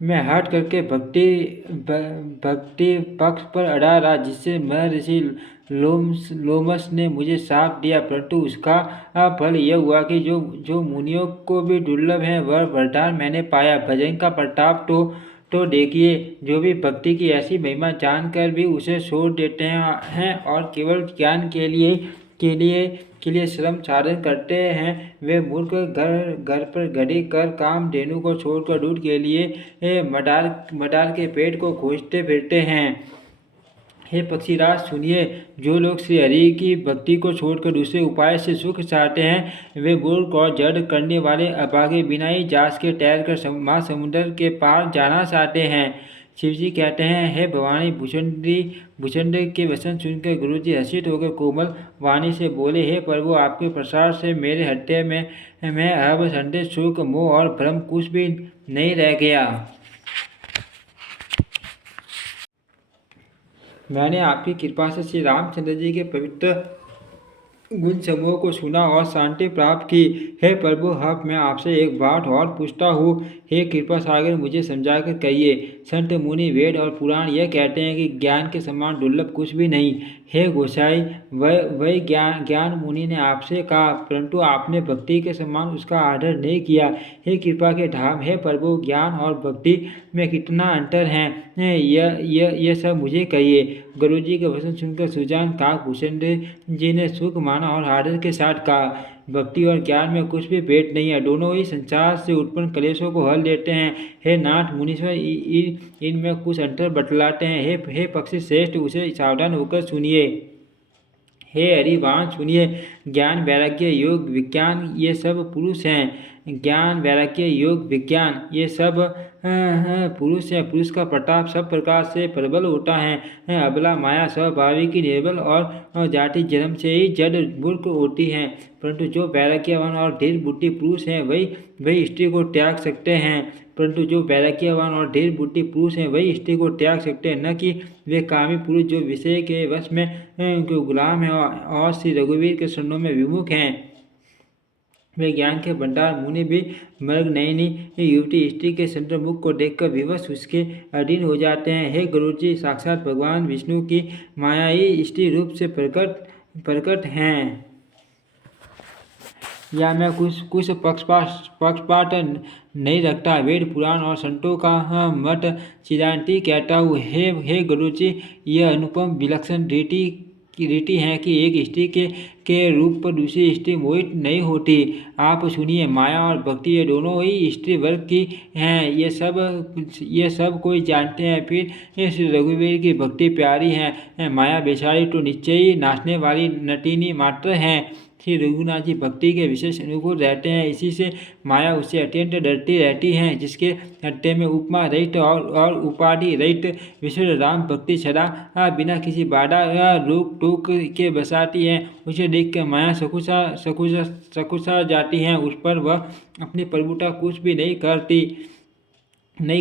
मैं हट करके भक्ति पक्ष पर अड़ा रहा, जिससे महर्षि लोमस ने मुझे शाप दिया, परंतु उसका फल यह हुआ कि जो जो मुनियों को भी दुर्लभ है वह वरदान मैंने पाया। भजन का प्रताप तो देखिए, जो भी भक्ति की ऐसी महिमा जानकर भी उसे छोड़ देते हैं और केवल ज्ञान के लिए श्रम साधन करते हैं, वे मूर्ख घर घर पर घड़ी कर कामधेनु को छोड़कर दूध के लिए मडाल मडाल के पेट को खोजते फिरते हैं। हे पक्षीराज सुनिए, जो लोग श्री हरि की भक्ति को छोड़कर दूसरे उपाय से सुख चाहते हैं, वे मूर्ख और जड़ करने वाले अभागे बिना ही जहाज के तैरकर महासमुद्र के पार जाना चाहते हैं। शिव जी कहते हैं, हे भवानी भुचंडी के वचन सुनकर गुरु जी हर्षित होकर कोमल वाणी से बोले, हे प्रभु, आपके प्रसाद से मेरे हृदय में अब संदेह, सुख, मोह और भ्रम कुछ भी नहीं रह गया। मैंने आपकी कृपा से श्री रामचंद्र जी के पवित्र गुण समूह को सुना और शांति प्राप्त की। हे प्रभु, अब मैं आपसे एक बात और पूछता हूँ। हे कृपा सागर, मुझे समझाकर कहिए। संत मुनि वेद और पुराण यह कहते हैं कि ज्ञान के समान दुर्लभ कुछ भी नहीं। हे गोसाई, वही ज्ञान मुनि ने आपसे कहा, परंतु आपने भक्ति के समान उसका आदर नहीं किया। हे कृपा के धाम, हे प्रभु, ज्ञान और भक्ति में कितना अंतर है, यह सब मुझे कहिए। गुरु जी के वचन सुनकर सुजान काकभूषण जी ने सुख माना और आदर के साथ कहा, भक्ति और ज्ञान में कुछ भी भेद नहीं है, दोनों ही संसार से उत्पन्न क्लेशों को हल देते हैं। हे नाथ मुनीश्वर, इनमें कुछ अंतर बतलाते हैं। हे पक्षी श्रेष्ठ, उसे सावधान होकर सुनिए। हे हरिवान सुनिए, ज्ञान वैराग्य योग विज्ञान ये सब पुरुष हैं। ज्ञान वैराग्य योग विज्ञान ये सब पुरुष है। पुरुष का प्रताप सब प्रकार से प्रबल होता है। अबला माया स्वाभाविक ही निर्बल और जाति जन्म से ही जड़ मूर्ख होती है, परंतु जो वैराग्यवान और धीर बुद्धि पुरुष हैं वही स्त्री को त्याग सकते हैं। परंतु जो वैराग्यवान और धीर बुद्धि पुरुष हैं वही स्त्री को त्याग सकते हैं, न कि वे कामी पुरुष जो विषय के वश में गुलाम हैं और श्री रघुवीर के शरणों में विमुख हैं। वे ज्ञान के भंडार मुनि भी मर्ग नयनी युवती स्त्री के चंद्रमुख को देखकर विवश उसके अधीन हो जाते हैं। हे गुरु जी, साक्षात भगवान विष्णु की माया ही स्त्री रूप से प्रकट हैं। या मैं कुछ पक्षपात नहीं रखता। वेद पुराण और संतों का मत चिदांति कहता हूँ। हे गुरु जी, यह अनुपम विलक्षण रीति है कि एक स्त्री के रूप पर दूसरी स्त्री मोहित नहीं होती। आप सुनिए, माया और भक्ति ये दोनों ही स्त्री वर्ग की हैं। ये सब कोई जानते हैं। फिर श्री रघुवीर की भक्ति प्यारी है। माया बेचारी तो निश्चय ही नाचने वाली नटीनी मात्र है। श्री रघुनाथ जी भक्ति के विशेष अनुकूल रहते हैं, इसी से माया उससे अत्यंत डरती रहती है। जिसके हृदय में उपमा रहित और उपाधि रहित विशुद्ध राम भक्ति सदा बिना किसी बाधा रोक टोक के बसाती है, उसे देख कर माया सकुचा जाती है। उस पर वह अपनी प्रभुता कुछ भी नहीं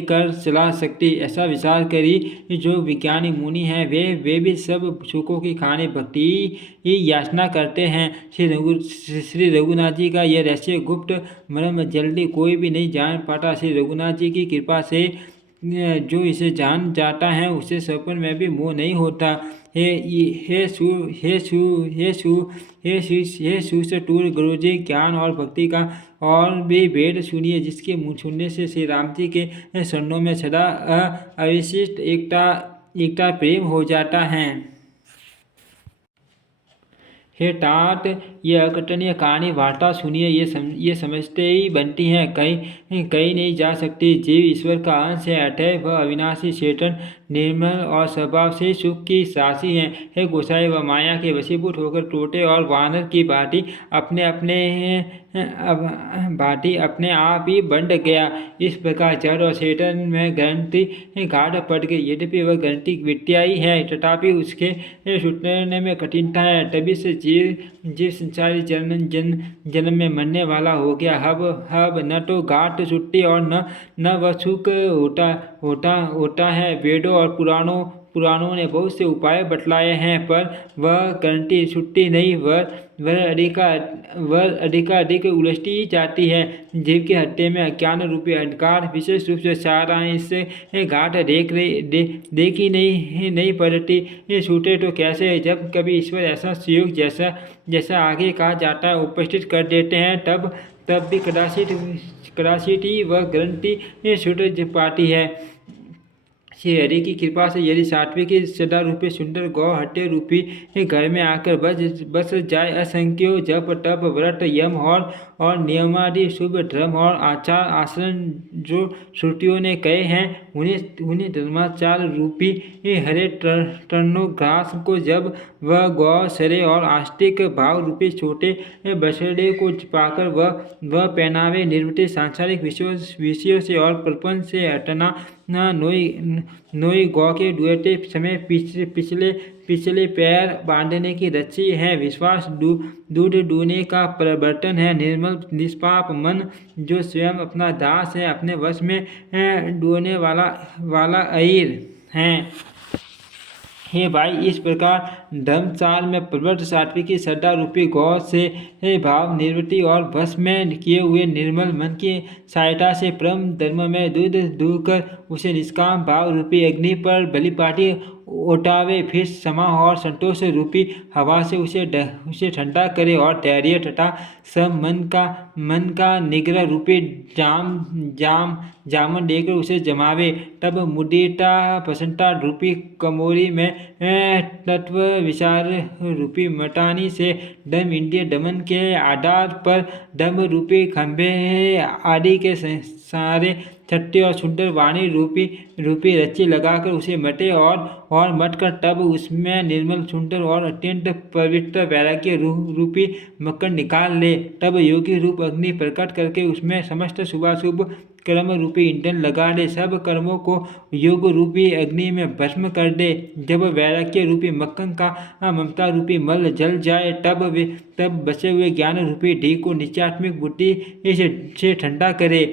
कर चला सकती। ऐसा विचार करी जो विज्ञानी मुनि हैं वे भी सब सुखों की खाने भक्ति ही याचना करते हैं। श्री रघुनाथ जी का यह रहस्य गुप्त मर्म जल्दी कोई भी नहीं जान पाता। श्री रघुनाथ जी की कृपा से जो इसे जान जाता है उसे सपन में भी मोह नहीं होता। हे सुशटूर गुरु जी, ज्ञान और भक्ति का और भी भेद सुनिए, जिसके मुँह सुनने से श्री राम जी के शरणों में सदा अविशिष्ट एकता प्रेम हो जाता है। हे तात, ये अकथनीय कहानी वार्ता सुनिए, ये समझते ही बनती है, कहीं नहीं जा सकती। जीव ईश्वर का अंश है, अतः वह अविनाशी चेतन निर्मल और स्वभाव से सुख की साक्षी है। हे गोसाई, वह माया के वशीभूत होकर तोते और वानर की भांति अपने आप ही बंट गया। इस प्रकार जड़ और चेतन में ग्रंथि गाढ़ पड़ गई। यद्यपि वह ग्रंथि विद्या ही है, तथापि उसके छूटने में कठिनता है। तभी से जीव संसारी जन्म में मरने वाला हो गया। अब न तो गांठ छुट्टी और न वह सुख होता है। वेदों और पुराणों ने बहुत से उपाय बतलाए हैं, पर वह गारंटी छुट्टी नहीं। वह अधिक उलझती ही जाती है। जीव के हत्या में अज्ञान रूपी अंधकार विशेष रूप से सारा इससे घाट देखी नहीं पड़ती। ये छूटे तो कैसे, जब कभी ईश्वर ऐसा सुयोग जैसा आगे कहा जाता है उपस्थित कर देते हैं, तब भी कदाचित ही वह गारंटी छूट पाती है। श्री हरि की कृपा से यदि सात्विक सदा रूपी सुंदर गौ हट्टे रूपी घर में आकर बस जाए, असंख्यों जप तप व्रत यम और नियमादि शुभ धर्म और आचार आचरण जो श्रुतियों ने कहे हैं, उन्हें धर्माचार रूपी हरे टर्नो घास को जब वह गौ सरे और आस्तिक भाव रूपी छोटे बछड़े को पाकर वह पहनावे, निर्वृत्ति सांसारिक विषयों से और प्रपंच से हटना, नोई गौ के दुहते समय पिछले पैर बांधने की रस्सी है, विश्वास दूध दूने का प्रवर्तन है, निर्मल निष्पाप मन जो स्वयं अपना दास है, अपने वश में डूने वाला अईर है। हे भाई, इस प्रकार धर्मचाल में प्रवृत्त सात्विकी श्रद्धा रूपी गौ से भाव निवृत्ति और वश में किए हुए निर्मल मन की सहायता से परम धर्म में दूध दूकर उसे निष्काम भाव रूपी अग्नि पर बलिपाटी उठावे, फिर क्षमा और संतोष रूपी हवा से उसे ठंडा करे और धैर्य तथा सम मन का निग्रह रूपी जामन देकर उसे जमावे, तब मुदिता प्रसन्नता रूपी कमोरी में तत्व विचार रूपी मटानी से दम इंद्रिय दमन के आधार पर दम रूपी खंभे आदि के सारे छट्टे और सुंदर वाणी रूपी रच्ची लगाकर उसे मटे और मट कर तब उसमें निर्मल सुंदर और अत्यंत पवित्र वैराग्य रूपी मक्खन निकाल ले, तब योगी रूप अग्नि प्रकट करके उसमें समस्त शुभाशुभ कर्म रूपी ईंधन लगा दे, सब कर्मों को योग रूपी अग्नि में भस्म कर दे। जब वैराग्य रूपी मक्खन का ममता रूपी मल जल जाए, तब बचे हुए ज्ञान रूपी ढी को निश्चयात्मिक बुद्धि से ठंडा करे,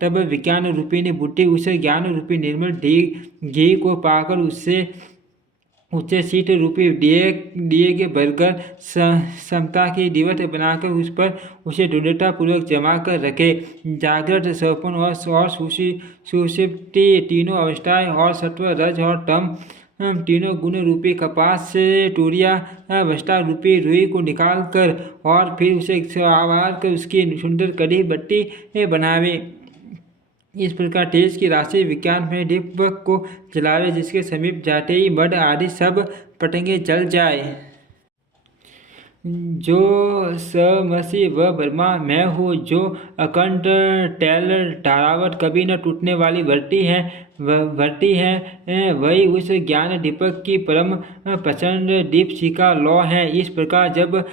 तब विज्ञान रूपिणी बुद्धि उसे ज्ञान रूपी निर्मल घी को पाकर उससे शीत रूपी दिए के भरकर समता की दिवट बनाकर उस पर उसे दृढ़ता पूर्वक जमा कर रखे। जागृत स्वप्न और सुषुप्ति तीनों अवस्थाएं और सत्व रज और तम तीनों गुण रूपी कपास से टूरिया अवस्था रूपी रुई को निकाल कर और फिर उसे आवार कर उसकी सुंदर कड़ी बत्ती बनावे। इस प्रकार तेज की राशि विज्ञान में दीपक को जलावे, जिसके समीप जाते ही मड आदि सब पतंगे जल जाए। जो समसी व ब्रह्मा मैं हूँ, जो अखंड तैल धारावत कभी न टूटने वाली भरती है, वही उस ज्ञान दीपक की परम प्रचंड दीपशिखा लौ है। इस प्रकार जब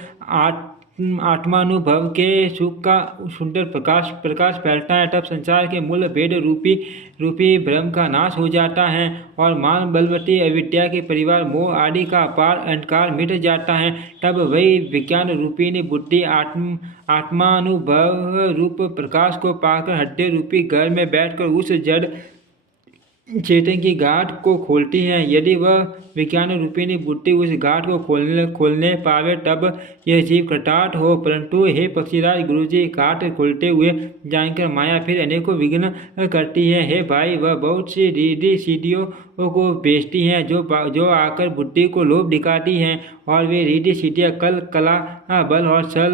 आत्मानुभव के सुख का सुंदर प्रकाश फैलता है, तब संसार के मूल भेद रूपी भ्रम का नाश हो जाता है और मान बलवती अविद्या के परिवार मोह आदि का अपार अंधकार मिट जाता है। तब वही विज्ञान रूपिणी बुद्धि आत्मानुभव रूप प्रकाश को पाकर हृदय रूपी घर में बैठकर उस जड़ चेतन की गांठ को खोलती है। यदि वह विज्ञान रूपिणी बुद्धि उस गांठ को खोलने पावे, तब यह जीव कृतार्थ हो। परंतु हे पक्षीराज, गुरुजी गांठ खोलते हुए जानकर माया फिर अनेकों विघ्न करती है। हे भाई, वह बहुत सी रिद्धि सिद्धियों को बेचती हैं, जो आकर बुद्धि को लोभ दिखाती हैं, और वे रिद्धि सिद्धियाँ कला बल और छल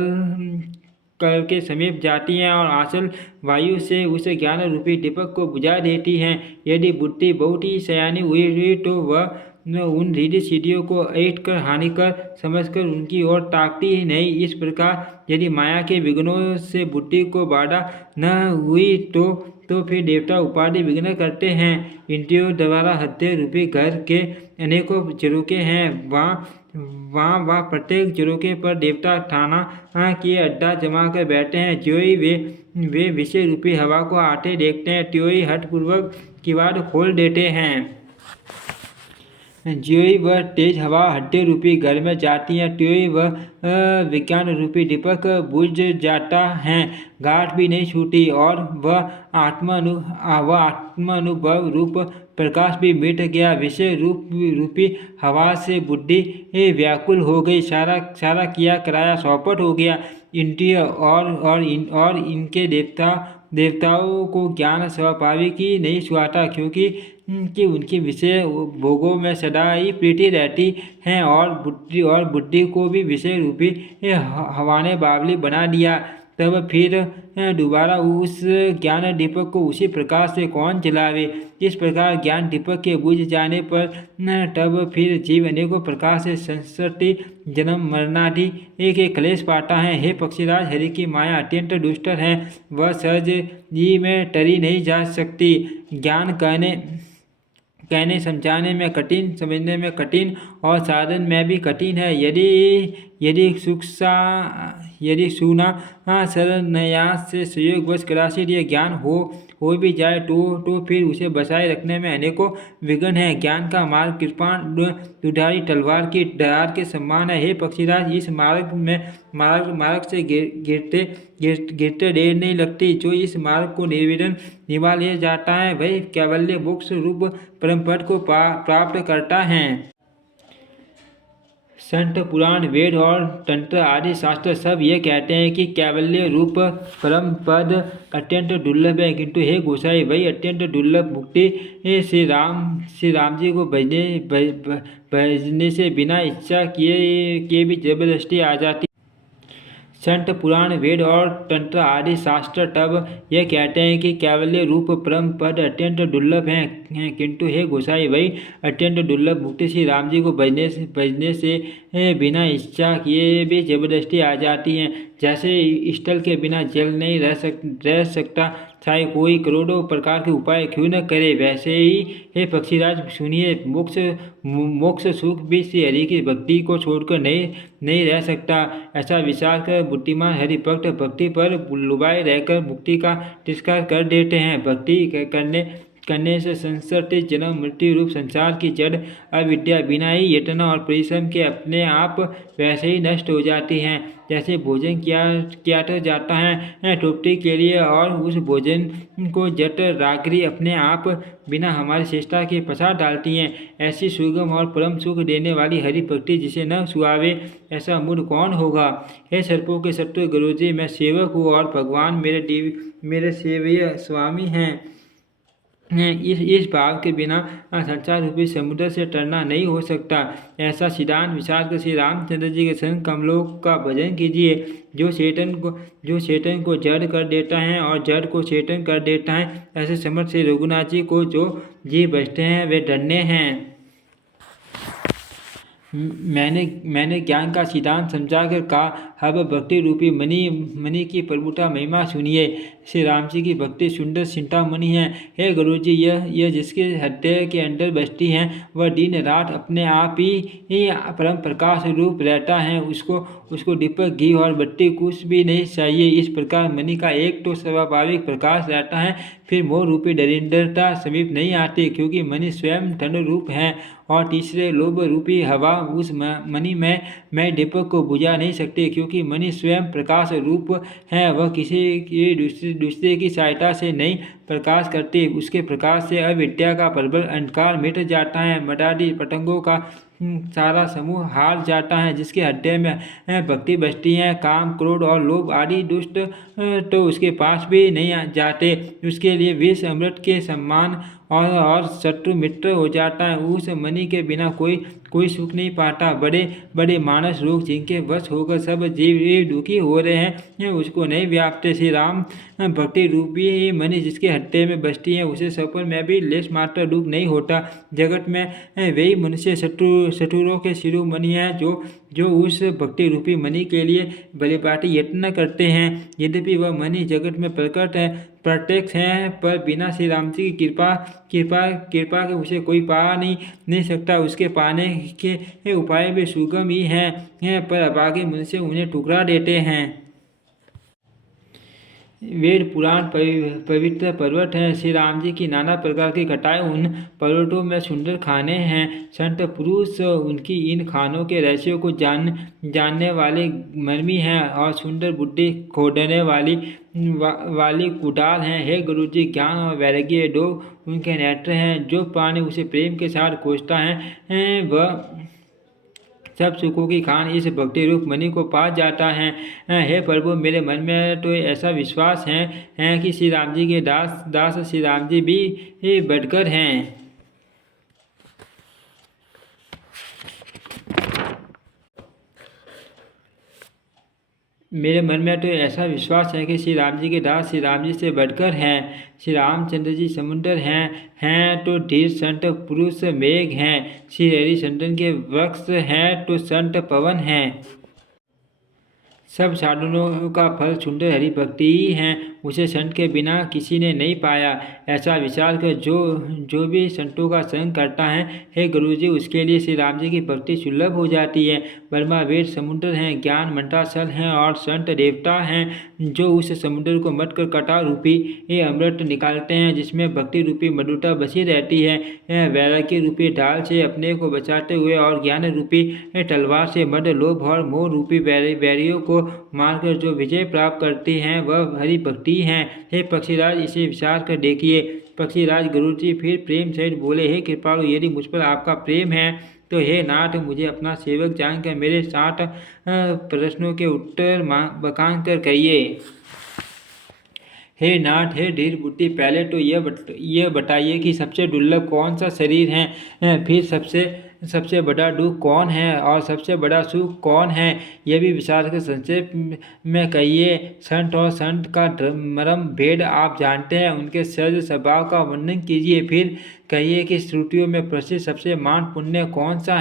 के समीप जाती हैं और आंचल वायु से उस ज्ञान रूपी दीपक को बुझा देती हैं। यदि बुद्धि बहुत ही सयानी हुई तो वह उन रिद्धि सिद्धियों को ऐंठ कर हानिकर समझकर उनकी ओर ताकती ही नहीं। इस प्रकार यदि माया के विघ्नों से बुद्धि को बाधा न हुई तो फिर देवता उपाधि विघ्न करते हैं। इंद्रियों द्वारा हृदय रूपी घर के अनेकों झरोखे हैं, वहाँ प्रत्येक झरोखे पर देवता थाना किए अड्डा जमा कर बैठे हैं। जो ही वे विषय रूपी हवा को आते देखते हैं, त्यों ही हठपूर्वक किवाड़ खोल देते हैं। ज्यों ही वह तेज हवा हड्डी रूपी घर में जाती है, त्यों ही वह विज्ञान रूपी दीपक बुझ जाता है। गांठ भी नहीं छूटी और वह आत्मानुभव रूप प्रकाश भी मिट गया। विषय रूपी हवा से बुद्धि व्याकुल हो गई। सारा सारा किया कराया चौपट हो गया। इंद्रिय और इनके देवताओं को ज्ञान स्वाभाविक ही नहीं छुआता, क्योंकि कि उनकी विषय भोगों में सदा ही प्रीति रहती हैं, और बुद्धि को भी विषय रूपी हवा ने बावली बना दिया। तब फिर दोबारा उस ज्ञान दीपक को उसी प्रकाश से कौन जलावे। इस प्रकार ज्ञान दीपक के बुझ जाने पर तब फिर जीव अनेकों प्रकार से संसर्ती जन्म मरणादि एक क्लेश पाता है। हे पक्षीराज, हरि की माया अत्यंत दुष्टर है। वह सहज जी में टरी नहीं जा सकती। ज्ञान कहने समझाने में कठिन, समझने में कठिन और साधन में भी कठिन है। यदि सुना सरन्यास से संयोगवश कदाचित यह ज्ञान हो भी जाए तो फिर उसे बचाए रखने में अनेकों विघ्न है। ज्ञान का मार्ग कृपाण दुधारी तलवार की धार के समान है। हे पक्षीराज, इस मार्ग से गिरते देर नहीं लगती। जो इस मार्ग को निर्विघ्न निभा ले जाता है, वही कैवल्य मोक्ष रूप परम पद को प्राप्त करता है। संत, पुराण, वेद और तंत्र आदि शास्त्र सब ये कहते हैं कि कैवल्य रूप परम पद अत्यंत दुर्लभ है, किंतु हे गोसाई, वही अत्यंत दुर्लभ मुक्ति श्री राम जी को भजने से बिना इच्छा किए भी जबरदस्ती आ जाती। संत, पुराण, वेद और तंत्र आदि शास्त्र तब यह कहते हैं कि कैवल्य रूप परम पद अत्यंत दुर्लभ हैं, किंतु हे गोसाई, वही अत्यंत दुर्लभ मुक्ति श्री राम जी को भजने से बिना इच्छा किए भी जबरदस्ती आ जाती है। जैसे स्थल के बिना जल नहीं रह सकता, चाहे कोई करोड़ों प्रकार के उपाय क्यों न करे, वैसे ही हे पक्षीराज सुनिए, मोक्ष सुख भी श्री हरि की भक्ति को छोड़कर नहीं रह सकता। ऐसा विचार कर बुद्धिमान हरिभक्त भक्ति पर लुभाए रहकर मुक्ति का तिरस्कार कर देते हैं। भक्ति करने से संसर्ती जन्म मृत्यु रूप संसार की जड़ अविद्या बिना ही यत्न और परिश्रम के अपने आप वैसे ही नष्ट हो जाती हैं। जैसे भोजन किया तो जाता है तृप्ति के लिए, और उस भोजन को जट रात्रि अपने आप बिना हमारी चेष्टा के पछाड़ डालती हैं। ऐसी सुगम और परम सुख देने वाली हरि भक्ति जिसे न सुहावे, ऐसा मूड कौन होगा। हे सर्पों के शत्रु गुरुजी, मैं सेवक हूँ और भगवान मेरे सेवय स्वामी हैं। इस भाव के बिना संसार रूपी समुद्र से तरना नहीं हो सकता। ऐसा सिद्धांत विचार कर श्री रामचंद्र जी के संग कमलों का भजन कीजिए। जो चेतन को जड़ कर देता है और जड़ को चेतन कर देता है, ऐसे समर्थ श्री रघुनाथ जी को जो जी बचते हैं वे धन्य हैं। मैंने ज्ञान का सिद्धांत समझाकर कहा, अब भक्ति रूपी मणि की प्रभुता महिमा सुनिए। श्री राम जी की भक्ति सुंदर चिंतामणि है। हे गुरु जी, यह जिसके हृदय के अंदर बसती हैं, वह दिन रात अपने आप ही परम प्रकाश रूप रहता है। उसको दीपक, घी और बत्ती कुछ भी नहीं चाहिए। इस प्रकार मणि का एक तो स्वाभाविक प्रकाश रहता है, फिर मोह रूपी दरिद्रता समीप नहीं आती, क्योंकि मणि स्वयं धन रूप है। और तीसरे लोभ रूपी हवा उस मणि में दीपक को बुझा नहीं सकती, क्योंकि मणि स्वयं प्रकाश रूप है। वह किसी की दूसरे की सहायता से नहीं प्रकाश करती। उसके प्रकाश से अविद्या का प्रबल अंधकार मिट जाता है। मदादि पतंगों का सारा समूह हार जाता है। जिसके हृदय में भक्ति बसती है, काम, क्रोध और लोभ आदि दुष्ट तो उसके पास भी नहीं जाते। उसके लिए विष अमृत के सम्मान और शत्रु मित्र हो जाता है। उस मणि के बिना कोई सुख नहीं पाता। बड़े बड़े मानस रोग जिनके वश होकर सब जीव दुखी हो रहे हैं, उसको नहीं व्यापते। श्री राम भक्ति रूपी मणि जिसके हृदय में बसती है, उसे सफल में भी लेश मात्र दुख नहीं होता। जगत में वही मनुष्य शत्रुओं के शिरोमणि है जो उस भक्ति रूपी मणि के लिए भलीभांति यत्न करते हैं। यद्यपि वह मणि जगत में प्रत्यक्ष है, पर बिना श्री राम जी की कृपा के उसे कोई पा नहीं सकता। उसके पाने के उपाय भी सुगम ही हैं, पर अभागे मनुष्य उन्हें ठुकरा देते हैं। वेद पुराण पवित्र पर्वत हैं। श्री राम जी की नाना प्रकार की कथाएं उन पर्वतों में सुंदर खाने हैं। संत पुरुष उनकी इन खानों के रहस्यों को जानने वाले मर्मी हैं और सुंदर बुद्धि खोदने वाली कुदाल हैं। हे गुरु जी, ज्ञान और वैराग्य दो उनके नेत्र हैं। जो प्राणी उसे प्रेम के साथ खोजता है वह सब सुखों की खान इस भक्ति रूप मणि को पा जाता है। हे प्रभु, मेरे मन में तो ऐसा विश्वास है कि श्री राम जी के दास श्री राम जी भी बढ़कर हैं। मेरे मन में तो ऐसा विश्वास है कि श्री राम जी के दास श्री राम जी से बढ़कर हैं। श्री रामचंद्र जी समुद्र हैं तो धीर संत पुरुष मेघ हैं। श्री हरिचंदन के वृक्ष हैं तो संत पवन हैं। सब साधनों का फल सुंदर हरि भक्ति ही है। उसे संत के बिना किसी ने नहीं पाया। ऐसा विचार कर जो भी संतों का संग करता है, हे गुरु जी, उसके लिए श्री राम जी की भक्ति सुलभ हो जाती है। ब्रह्मा वेद समुद्र हैं, ज्ञान मंत्रासल हैं और संत देवता हैं जो उस समुद्र को मत कर कटा रूपी ये अमृत निकालते हैं, जिसमें भक्ति रूपी मधुरता बसी रहती है। वैराग्य रूपी ढाल से अपने को बचाते हुए और ज्ञान रूपी तलवार से मद लोभ और मोह रूपी बैरियों को मारकर जो विजय प्राप्त करती हैं वह हरि भक्ति हैं। हे पक्षीराज, इसे विचार कर देखिए। पक्षीराज गुरु जी फिर प्रेम सहित बोले, हे कृपालु, यदि मुझ पर आपका प्रेम है तो हे नाथ, मुझे अपना सेवक जानकर मेरे 60 प्रश्नों के उत्तर बकान कर कहिए। हे नाथ, हे धीर बुद्धि, पहले तो यह बताइए कि सबसे दुर्लभ कौन सा शरीर है, फिर सबसे बड़ा दुख कौन है और सबसे बड़ा सुख कौन है, यह भी विचार कर संक्षेप में कहिए। संत और संत का मर्म भेद आप जानते हैं, उनके सहज स्वभाव का वर्णन कीजिए। फिर कहिए कि श्रुतियों में प्रसिद्ध सबसे महान पुण्य कौन सा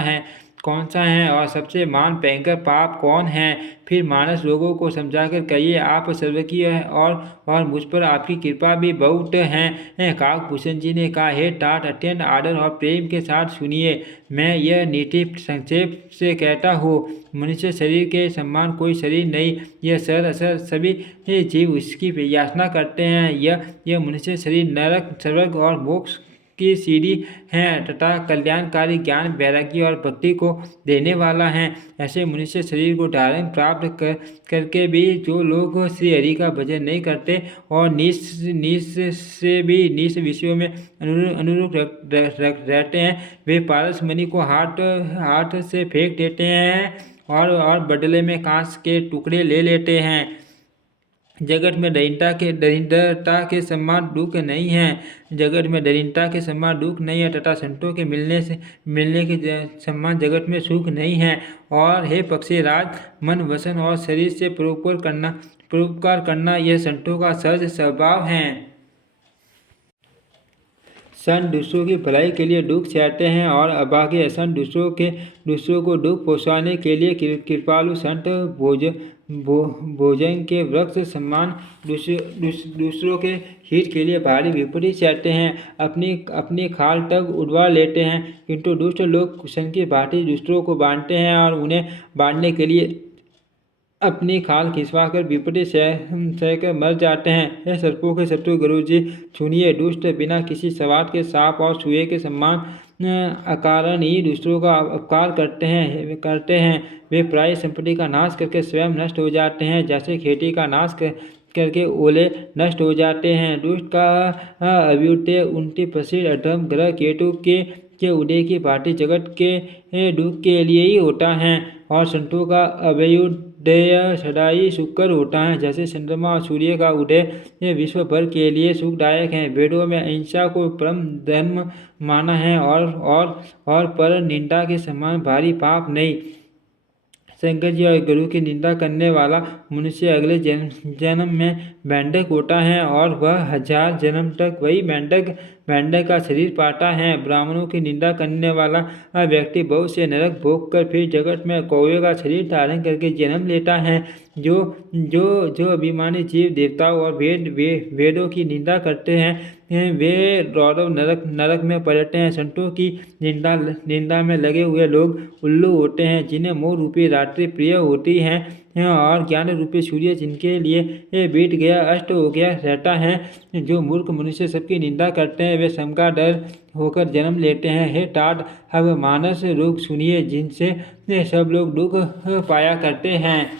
है और सबसे महान भयंकर पाप कौन है। फिर मानस लोगों को समझाकर कहिए, आप सर्वज्ञ हैं और मुझ पर आपकी कृपा भी बहुत है। काकभूषण जी ने कहा, हे तात, अत्यंत आदर और प्रेम के साथ सुनिए। मैं यह नीति संक्षेप से कहता हूँ। मनुष्य शरीर के समान कोई शरीर नहीं। यह सर असर सभी जीव उसकी याचना करते हैं। यह मनुष्य शरीर नरक, स्वर्ग और मोक्ष की सीढ़ी है तथा कल्याणकारी ज्ञान, वैराग्य और भक्ति को देने वाला है। ऐसे मनुष्य शरीर को धारण प्राप्त करके भी जो लोग श्री हरि का भजन नहीं करते और नीच विषयों में अनुरूप रहते हैं, वे पारस मणि को हाथ से फेंक देते हैं और बदले में कांच के टुकड़े ले लेते हैं। जगत में दरिद्रता के समान दुख नहीं है। जगत में दरिद्रता के समान दुख नहीं है तथा संतों के मिलने के समान जगत में सुख नहीं है। और हे पक्षीराज, मन, वसन और शरीर से परोपकार करना यह संतों का सहज स्वभाव है। संत दूसरों की भलाई के लिए दुख सहते हैं और अभागे संत दूसरों को दुख पहुँचाने के लिए कृपालु संत भोजन के वृक्ष समान दूसरों के हित के लिए भारी विपत्ति सहते हैं। अपनी खाल तक उड़वा लेते हैं, किंतु दुष्ट लोग कुशन की भांति दूसरों को बांटते हैं और उन्हें बांटने के लिए अपनी खाल खिंचवाकर विपत्ति सहकर मर जाते हैं। हे सर्पों के शत्रु गुरु जी, सुनिए। दुष्ट बिना किसी स्वार्थ के सांप और चूहे के समान अकारण ही दूसरों का अपकार करते हैं। वे प्राय संपत्ति का नाश करके स्वयं नष्ट हो जाते हैं, जैसे खेती का नाश करके ओले नष्ट हो जाते हैं। दुष्ट का अभ्युदय उनकी प्रसिद्ध अधम ग्रह केतु के उदय की भांति जगत के दुख के लिए ही होता है और संतों का अभ्युदय सदाई सुखकर होता है। जैसे चंद्रमा और सूर्य का उदय विश्व भर के लिए सुखदायक है। वेदों में अहिंसा को परम धर्म माना है और पर निंदा के समान भारी पाप नहीं। शंकर जी और गुरु की निंदा करने वाला मनुष्य अगले जन्म में मेंढक होता है और वह 1000 जन्म तक वही मेंढक का शरीर पाता है। ब्राह्मणों की निंदा करने वाला व्यक्ति बहुत से नरक भोग कर फिर जगत में कौवे का शरीर धारण करके जन्म लेता है। जो अभिमानी जीव देवताओं और वेदों की निंदा करते हैं, वे रौरव नरक नरक में पलटते हैं। संतों की निंदा में लगे हुए लोग उल्लू होते हैं, जिन्हें मोह रूपी रात्रि प्रिय होती है और ज्ञान रूपी सूर्य जिनके लिए बीत गया अस्त हो गया रहता है। जो मूर्ख मनुष्य सबकी निंदा करते हैं, वे सम का डर होकर जन्म लेते हैं। हे तात, अब मानस रोग सुनिए, जिनसे सब लोग दुख पाया करते हैं।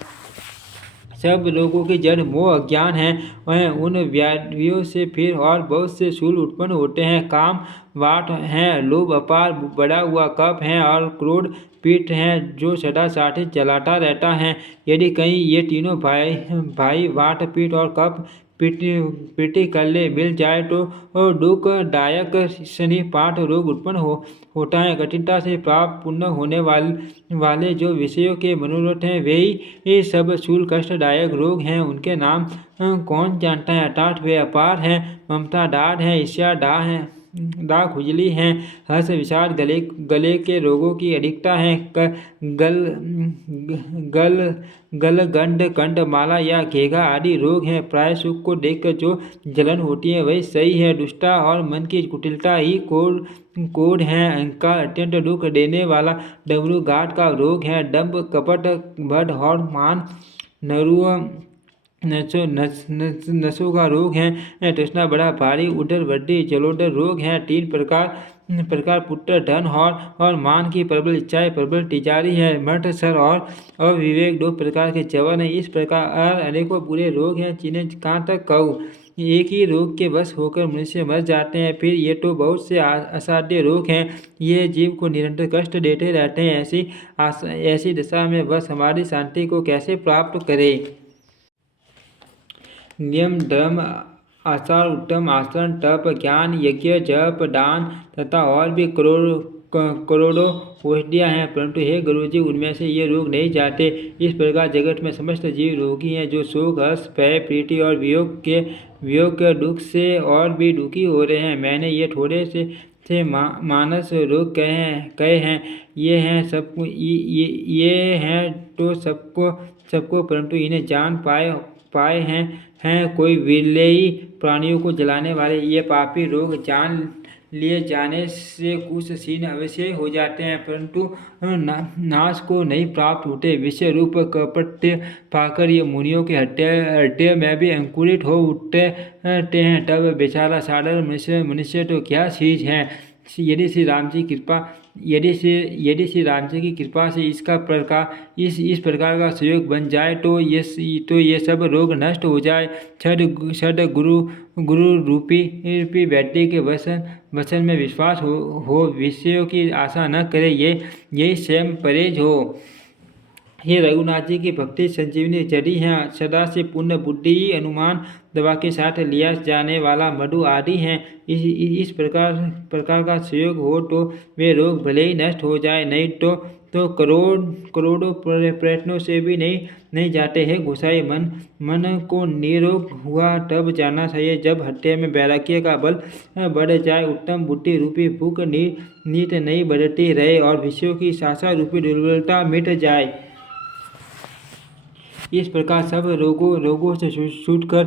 सब लोगों की जड़ मोह अज्ञान है। वह उन व्याधियों से फिर और बहुत से शूल उत्पन्न होते हैं। काम वाट है, लोभ अपार बढ़ा हुआ कप है और क्रोध पीठ है, जो सदा साथी चलाता रहता है। यदि कहीं ये तीनों भाई वाट पीठ और कप पीटी कर ले मिल जाए तो दुखदायक शनि पाठ रोग उत्पन्न होता है। कठिनता से प्राप्त पूर्ण होने वाले जो विषयों के मनोरथ हैं, वे ही सब शूल कष्टदायक रोग हैं। उनके नाम कौन जानता है? अर्थात वे अपार हैं, ममता डाढ़ है, ईर्ष्या डाह है, दाग खुजली है, हर्ष विषाद गले के रोगों की अधिकता है, गल गंड कंठ माला या घेघा आदि रोग हैं। प्राय सुख को देखकर जो जलन होती है वही सही है। दुष्टता और मन की कुटिलता ही कोढ़ है। अहंकार अत्यंत दुख देने वाला डमरू घाट का रोग है। दंभ कपट बध और मान नरुआ नसों का रोग है। तृष्णा बड़ा भारी उदर वृद्धि जलोदर रोग है। तीन प्रकार पुत्र धन और मान की प्रबल इच्छाएं प्रबल तिजारी है। मठ सर और अविवेक दो प्रकार के च्यवन है। इस प्रकार अनेकों बुरे रोग हैं, जिन्हें कहाँ तक कहूँ। एक ही रोग के वश होकर मनुष्य मर जाते हैं। फिर ये तो बहुत से असाध्य रोग हैं। ये जीव को निरंतर कष्ट देते रहते हैं। ऐसी दशा में वह हमारी शांति को कैसे प्राप्त करे? नियम धर्म आचार उत्तम आचरण तप ज्ञान यज्ञ जप दान तथा और भी करोड़ों औषधियाँ हैं, परंतु हे गुरुजी, उनमें से ये रोग नहीं जाते। इस प्रकार जगत में समस्त जीव रोगी हैं, जो शोक हर्ष भय प्रीति और वियोग के दुख से और भी दुखी हो रहे हैं। मैंने ये थोड़े से मानस रोग कहे हैं। ये हैं तो सबको परंतु इन्हें जान पाए हैं कोई विलेयी प्राणियों को जलाने वाले ये पापी रोग जान लिए जाने से कुछ सीन अवश्य हो जाते हैं, परंतु नाश को नहीं प्राप्त होते। विषय रूप कपट्य पाकर ये मुनियों के हृदय में भी अंकुरित हो उठते हैं। तब बेचारा साधारण मनुष्य तो क्या चीज है। यदि श्री राम जी की कृपा से इस प्रकार का सहयोग बन जाए तो ये सब रोग नष्ट हो जाए। छद गुरु रूपी वैद्य के वचन में विश्वास हो विषयों की आशा न करे, यही स्वयं परहेज हो। हे रघुनाथ जी की भक्ति संजीवनी जड़ी है। सदा से पुण्य बुद्धि अनुमान दवा के साथ लिया जाने वाला मधु आदि हैं। इस प्रकार का सहयोग हो तो वे रोग भले ही नष्ट हो जाए, नहीं तो करोड़ों प्रयत्नों से भी नहीं जाते हैं। गोसाई मन को निरोग हुआ तब जाना चाहिए, जब हृदय में वैराग्य का बल बढ़ जाए, उत्तम बुद्धि रूपी भूख नीत नहीं बढ़ती रहे और विषयों की सासा रूपी दुर्बलता मिट जाए। इस प्रकार सब रोगों से छूटकर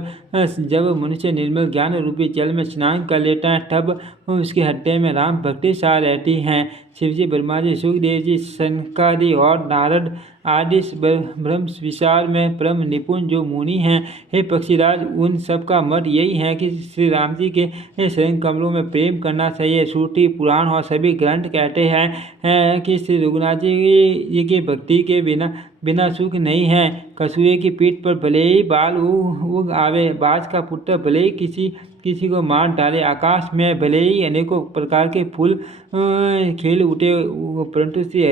जब मनुष्य निर्मल ज्ञान रूपी जल में स्नान कर लेता है, तब उसके हृदय में राम भक्ति सा रहती है। शिवजी, ब्रह्मा जी, सुखदेव जी, सनकादि और नारद आदि ब्रह्म विचार में परम निपुण जो मुनि हैं, हे पक्षीराज, उन सब का मत यही है कि श्री राम जी के शरण कमलों में प्रेम करना चाहिए। श्रुति पुराण और सभी ग्रंथ कहते हैं कि श्री रघुनाथ जी की भक्ति के बिना सुख नहीं है। कछुए की पीठ पर भले ही बाल उग आवे, बाज का पुत्र भले ही किसी को मार डाले, आकाश में भले ही अनेकों प्रकार के फूल खिल उठे, परंतु श्री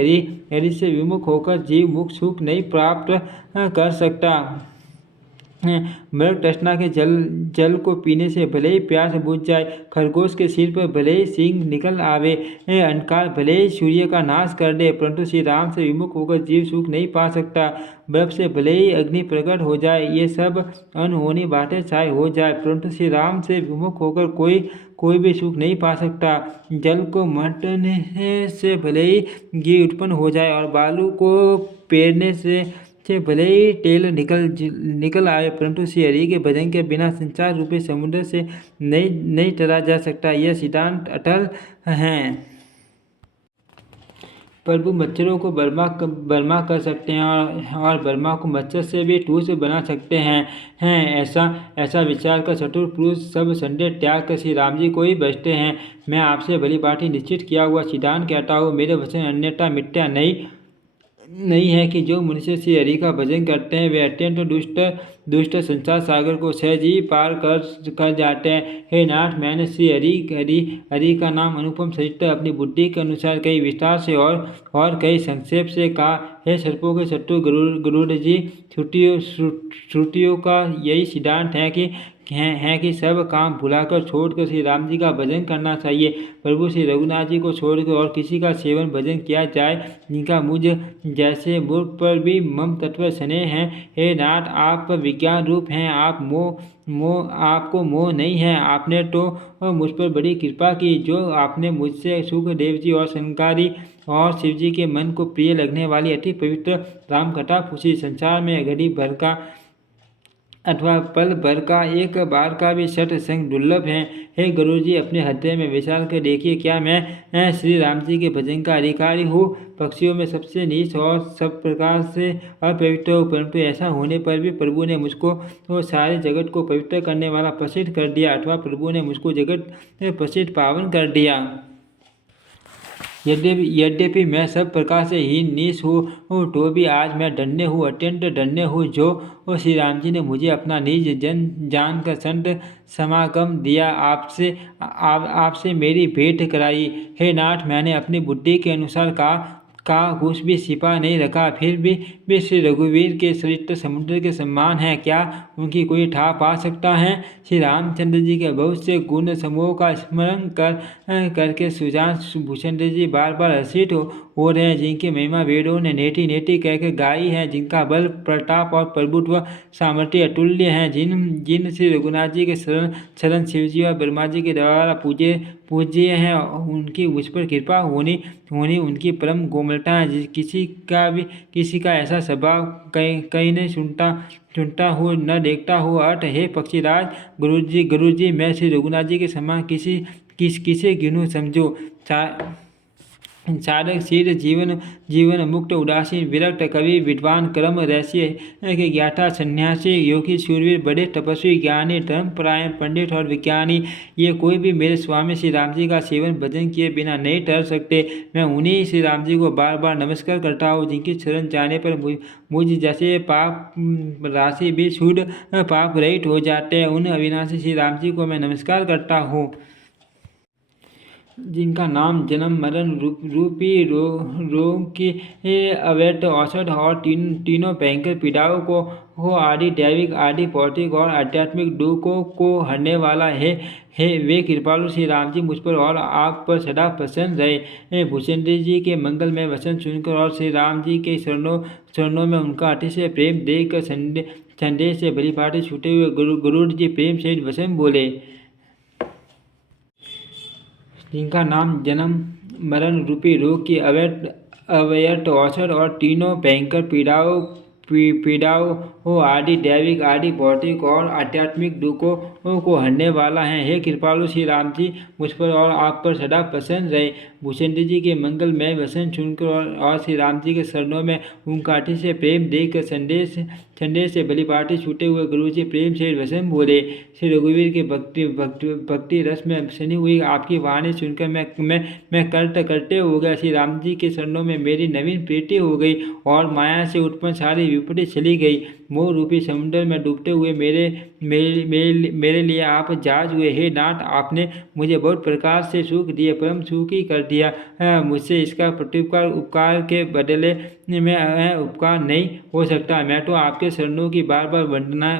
हरि से विमुख होकर जीव मुख सुख नहीं प्राप्त कर सकता। मृग तृष्णा के जल को पीने से भले ही प्यास बुझ जाए, खरगोश के सिर पर भले ही सींग निकल आवे, अंधकार भले ही सूर्य का नाश कर दे, परंतु श्री राम से विमुख होकर जीव सुख नहीं पा सकता। बर्फ से भले ही अग्नि प्रकट हो जाए, ये सब अनहोनी बातें चाहे हो जाए, परंतु श्री राम से विमुख होकर कोई भी सुख नहीं पा सकता। जल को मथने से भले ही घी उत्पन्न हो जाए और बालू को पेरने से भले ही टेल निकल आए, परंतु श्री हरि के भजन के बिना संसार रूपी समुद्र से नहीं टरा जा सकता। यह सिद्धांत अटल है। प्रभु मच्छरों को बर्मा कर सकते हैं और बर्मा को मच्छर से भी ठूस बना सकते हैं ऐसा विचार कर चतुर पुरुष सब संदेह त्याग कर श्री राम जी को ही बचते हैं। मैं आपसे भली भांति निश्चित किया हुआ सिद्धांत कहता हूँ, मेरे वचन अन्यथा मिथ्या नहीं है कि जो मनुष्य श्री हरि का भजन करते हैं वे अत्यंत दुष्ट संसार सागर को सहज ही पार कर जाते हैं। हे नाथ, मैंने श्री हरि का नाम अनुपम सहित अपनी बुद्धि के अनुसार कई विस्तार से और कई संक्षेप से कहा। हे सर्पों के शत्रु गरुड़ जी, श्रुतियों का यही सिद्धांत है कि सब काम भुलाकर छोड़कर श्री राम जी का भजन करना चाहिए। प्रभु श्री रघुनाथ जी को छोड़कर और किसी का सेवन भजन किया जाए जिनका मुझ जैसे मूर्ख पर भी मम तत्व स्नेह है। हे नाथ, आप विज्ञान रूप हैं, आपको मोह नहीं है। आपने तो मुझ पर बड़ी कृपा की, जो आपने मुझसे सुखदेव जी और शंकरी और शिव जी के मन को प्रिय लगने वाली अति पवित्र राम कथा पूछी। संसार में घड़ी भर का अथवा पल भर का एक बार का भी सत्संग दुर्लभ है। हे गुरु जी, अपने हृदय में विचार कर देखिए, क्या मैं श्री राम जी के भजन का अधिकारी हूँ? पक्षियों में सबसे नीच और सब प्रकार से अपवित्र हूँ, परंतु ऐसा होने पर भी प्रभु ने मुझको सारे जगत को पवित्र करने वाला प्रसिद्ध कर दिया, अथवा प्रभु ने मुझको जगत प्रसिद्ध पावन कर दिया। यद्यपि मैं सब प्रकार से हीन नीच हूँ तो भी आज मैं धन्य हूँ, अत्यंत धन्य हूँ, जो श्री राम जी ने मुझे अपना निज जन जान कर संत समागम दिया, आपसे मेरी भेंट कराई। हे नाथ, मैंने अपनी बुद्धि के अनुसार का कुछ भी छिपा नहीं रखा, फिर भी श्री रघुवीर के चरित्र समुद्र के समान है, क्या उनकी कोई ठा पा सकता है? श्री रामचंद्र जी के बहुत से गुण समूह का स्मरण करके सुजान भूषण जी बार बार हर्षित हो रहे हैं, जिनकी महिमा वेदों ने नेटी नेटी कहकर गाई है, जिनका बल प्रताप और प्रभुत्व सामर्थ्य अतुल्य है, जिन श्री रघुनाथ जी के शरण शिव जी और ब्रह्मा जी के द्वारा पूज्य हैं, उनकी मुझ पर कृपा होनी उनकी परम कोमलता है। किसी का ऐसा स्वभाव कहीं नहीं सुनता हो न देखता हो। अर्थ, हे पक्षीराज गुरु जी, मैं श्री रघुनाथ जी के समान किसे गिनूं समझो। साधक शील जीवन मुक्त उदासीन विरक्त कवि विद्वान कर्म रहस्य के ज्ञाता सन्यासी योगी शूरवीर बड़े तपस्वी ज्ञानी धर्मपरायण पंडित और विज्ञानी, ये कोई भी मेरे स्वामी श्री राम जी का सेवन भजन किए बिना नहीं ठहर सकते। मैं उन्हीं श्री राम जी को बार बार नमस्कार करता हूँ, जिनकी शरण जाने पर मुझ जैसे पाप राशि भी शुद्ध पाप रहित हो जाते हैं। उन अविनाशी श्री राम जी को मैं नमस्कार करता हूँ, जिनका नाम जन्म मरण रूपी रोग की अव्यक्त औषध और तीनों भयंकर पीड़ाओं को आदि दैविक आदि भौतिक और आध्यात्मिक दुखों को हरने वाला है। वे कृपालु श्री राम जी मुझ पर और आप पर सदा प्रसन्न रहे। भूषण जी के मंगलमय वचन सुनकर और श्री राम जी के चरणों में उनका अतिशय प्रेम देखकर संदेश से भली भांति छूटे हुए गुरु जी प्रेम से वचन बोले, जिनका नाम जन्म मरण रूपी रोग की अव्यक्त औषध और तीनों भयंकर पीड़ाओं आदि दैविक आदि भौतिक और आध्यात्मिक दुखों को हरने वाला है। हे कृपालु श्री राम जी मुझ पर और आप पर सदा प्रसन्न रहे। भूषण जी के मंगलमय वचन सुनकर और श्री राम जी के शरणों में उनका अतिशय प्रेम देखकर संदेश से भली भांति छूटे हुए गुरु जी प्रेम से वचन बोले। श्री रघुवीर के भक्ति रस में सनी हुई आपकी वाणी सुनकर मैं करते हो गया। श्री राम जी के शरणों में मेरी नवीन प्रीति हो गई और माया से उत्पन्न सारी विपत्ति चली गई। मोह रूपी समुद्र में डूबते हुए मेरे लिए आप जहाज हुए। हे नाथ, आपने मुझे बहुत प्रकार से सुख दिए, परम सुखी कर दिया। मुझसे इसका प्रत्युपकार उपकार के बदले में उपकार नहीं हो सकता। मैं तो आपके शरणों की बार बार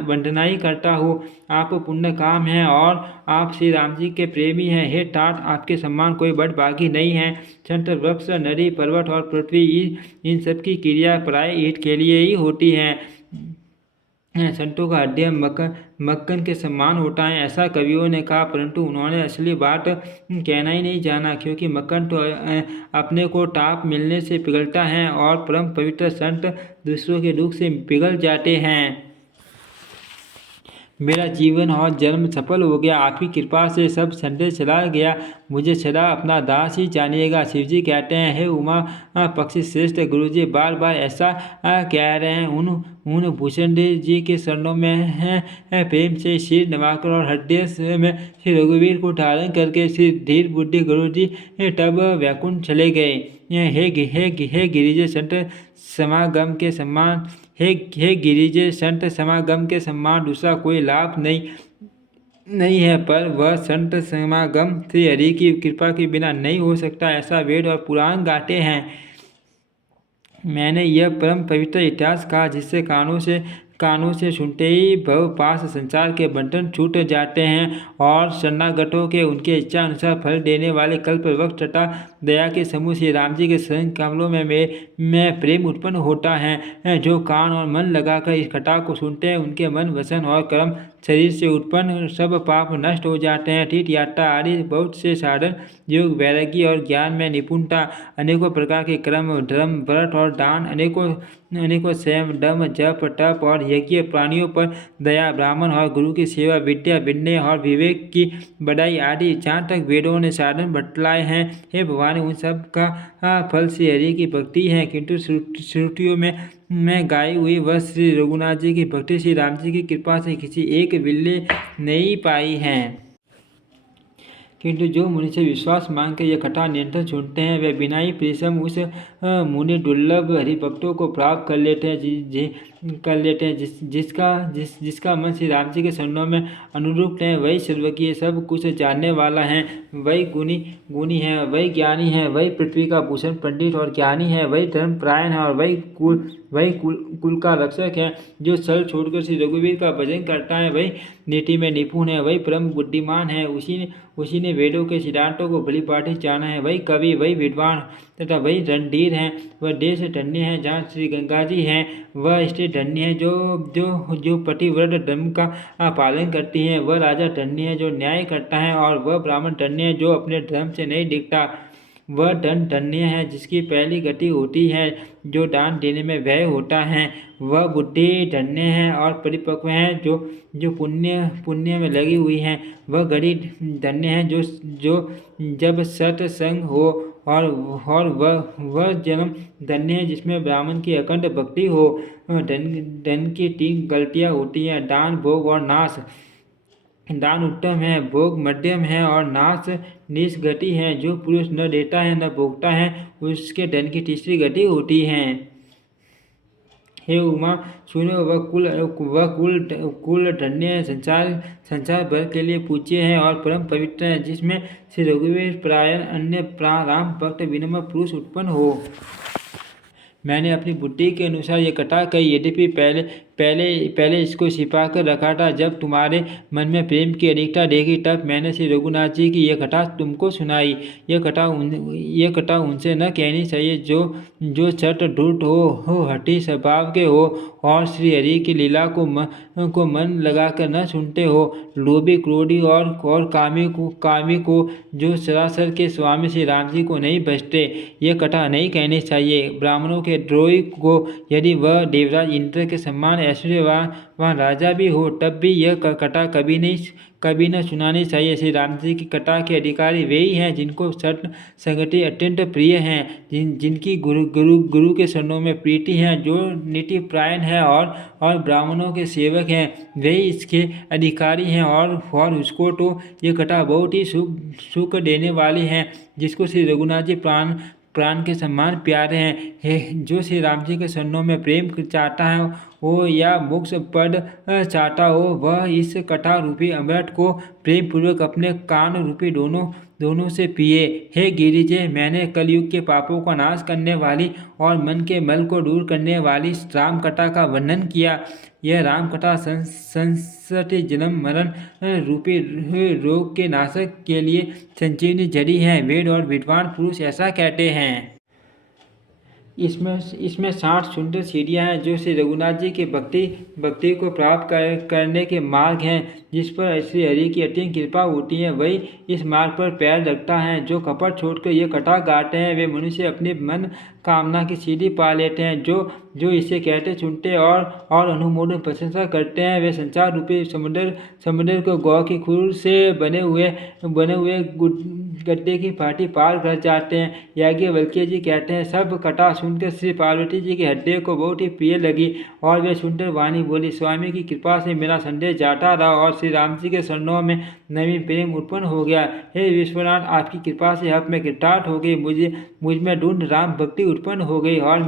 वंदना ही करता हूँ। आप पुण्य काम हैं और आप श्री राम जी के प्रेमी हैं। हे तात, आपके सम्मान कोई बड़भागी नहीं है। संत वृक्ष नदी पर्वत और पृथ्वी इन सब की क्रिया प्राय ईट के लिए ही होती है। संतों का हृदय मक्खन के समान होता है, ऐसा कवियों ने कहा, परंतु उन्होंने असली बात कहना ही नहीं जाना, क्योंकि मक्खन तो अपने को टाप मिलने से पिघलता है और परम पवित्र संत दूसरों के दुख से पिघल जाते हैं। मेरा जीवन और जन्म सफल हो गया, आपकी कृपा से सब संदेह चला गया, मुझे सदा अपना दास ही जानिएगा। शिवजी कहते हैं, हे उमा पक्षी श्रेष्ठ गुरुजी बार बार ऐसा कह रहे हैं। उन भूषण देव जी के शरणों में प्रेम से सिर नवाकर और हृदय में श्री रघुवीर को धारण करके श्री धीर बुद्धि गुरु जी तब वैकुंठ चले गए। हे गिरिजे संत समागम के सम्मान हे गिरिजे संत समागम के सम्मान दूसरा कोई लाभ नहीं है, पर वह संत समागम श्री हरि की कृपा के बिना नहीं हो सकता, ऐसा वेद और पुराण गाते हैं। मैंने यह परम पवित्र इतिहास कहा, जिससे कानों से सुनते ही भव पास संसार के बंधन छूट जाते हैं और शरणागतों के उनके इच्छा अनुसार फल देने वाले कल्प वृक्ष तथा दया के समूह श्री राम जी के शरण कमलों में प्रेम उत्पन्न होता है। जो कान और मन लगाकर इस कथा को सुनते हैं, उनके मन वसन और कर्म शरीर से उत्पन्न सब पाप नष्ट हो जाते हैं। तीर्थ यात्रा आदि बहुत से साधन, योग वैराग्य और ज्ञान में निपुणता, अनेकों प्रकार के कर्म धर्म व्रत और दान, अनेकों संयम दम जप तप और यज्ञ, प्राणियों पर दया, ब्राह्मण और गुरु की सेवा, विद्या विनय और विवेक की बढ़ाई आदि जहाँ तक वेदों ने साधन बतलाए हैं, हे भगवान, उन सब का फल श्री हरि की भक्ति है। किंतु श्रुतियों में गाई हुई वह श्री रघुनाथ जी की भक्ति श्री राम जी की कृपा से किसी एक विल्ले नहीं पाई है। किंतु जो मुनि से विश्वास मांग कर यह कथा निरंतर सुनते हैं, वे बिना ही परिश्रम उस मुनि दुर्लभ हरिभक्तों को प्राप्त कर लेते हैं, जिसका मन श्री राम जी के शरणों में अनुरूप है। वही सर्वज्ञ सब कुछ जानने वाला है, वही गुणी है, वही ज्ञानी है, वही पृथ्वी का भूषण पंडित और ज्ञानी है, वही धर्मपरायण है और वही कुल का रक्षक है। जो छल छोड़कर श्री रघुवीर का भजन करता है, वही नीति में निपुण है, वही परम बुद्धिमान है। उसी ने वेदों के सिद्धांतों को भली भांति जाना है। वही कवि, वही विद्वान तथा वही रणधीर है। वह देश धन्य है जहाँ श्री गंगा जी हैं। वह स्त्री धन्य है जो पतिव्रत धर्म का पालन करती है। वह राजा धन्य है जो न्याय करता है, और वह ब्राह्मण धन्य है जो अपने धर्म से नहीं दिखता। वह धन धन्य है जिसकी पहली गति होती है, जो दान देने में व्यय होता है। वह बुद्धि धन्य है और परिपक्व है, जो पुण्य में लगी हुई है। वह घड़ी धन्य है जो जब सत्संग हो, और वह जन्म धन्य है जिसमें ब्राह्मण की अखंड भक्ति हो। धन की 3 गलतियाँ होती हैं, दान, भोग और नाश। दान उत्तम है, भोग मध्यम है और नाश नीच गति है। जो पुरुष न देता है न भोगता है, उसके धन की तीसरी गति होती है। हे उमा सुनो, वह कुल धन्य संसार भर के लिए पूज्य है और परम पवित्र है, जिसमें श्री रघुवीर प्रायण अन्य राम भक्त विनम्र पुरुष उत्पन्न हो। मैंने अपनी बुद्धि के अनुसार ये कथा कही, यद्यपि पहले इसको छिपा कर रखा था। जब तुम्हारे मन में प्रेम की अधिकता देखी, तब मैंने श्री रघुनाथ जी की यह कथा तुमको सुनाई। यह कथा उनसे न कहनी चाहिए जो चट धूर्त हो हठी स्वभाव के हो और श्री हरि की लीला को मन लगाकर न सुनते हो। लोभी, क्रोधी और कामी को जो सरासर के स्वामी श्री राम जी को नहीं बचते, यह कथा नहीं कहनी चाहिए। ब्राह्मणों के द्रोही को यदि वह देवराज इंद्र के समान ऐश्वर्यवान राजा भी हो, तब भी यह कथा कभी न सुनानी चाहिए। श्री राम जी की कथा के अधिकारी वे ही हैं जिनको सत संगति अत्यंत प्रिय हैं, जिनकी गुरु के शरणों में प्रीति है, जो नीति प्रायण है और ब्राह्मणों के सेवक हैं, वे इसके अधिकारी हैं। और उसको तो ये कथा बहुत ही सुख देने वाली है, जिसको श्री रघुनाथ जी प्राण के समान प्यारे हैं। जो श्री राम जी के शरणों में प्रेम चाहता है हो या मोक्ष पद चाहता हो, वह इस कथा रूपी अमृत को प्रेम पूर्वक अपने कान रूपी दोनों से पिए। हे गिरिजे, मैंने कलयुग के पापों का नाश करने वाली और मन के मल को दूर करने वाली राम कथा का वर्णन किया। यह राम कथा संसति जन्म मरण रूपी रोग के नाशक के लिए संजीवनी जड़ी है। वेद और विद्वान पुरुष ऐसा कहते हैं। इसमें 60 सुंदर सीढ़ियाँ हैं जो श्री रघुनाथ जी के भक्ति भक्ति को प्राप्त करने के मार्ग हैं, जिस पर श्री हरि की अत्यंत कृपा होती है। वही इस मार्ग पर पैर रखता है। जो कपट छोड़कर ये कटा गाते हैं, वे मनुष्य अपने मन कामना की सीढ़ी पा लेते हैं। जो इसे कहते सुनते और अनुमोदन प्रशंसा करते हैं, वे संसार रूपी समुद्र को गौ की खुर से बने हुए गड्ढे की पार्टी पार कर जाते हैं। याज्ञवल्क्य जी कहते हैं, सब कथा सुनकर श्री पार्वती जी के हृदय को बहुत ही प्रिय लगी और वे सुंदर वाणी बोली, स्वामी की कृपा से मेरा संदेह जाता रहा और श्री राम जी के शरणों में नवीन प्रेम उत्पन्न हो गया। हे विश्वनाथ, आपकी कृपा से अब मैं कृतार्थ हो गई। मुझ में ढूंढ राम भक्ति उत्पन्न हो गई और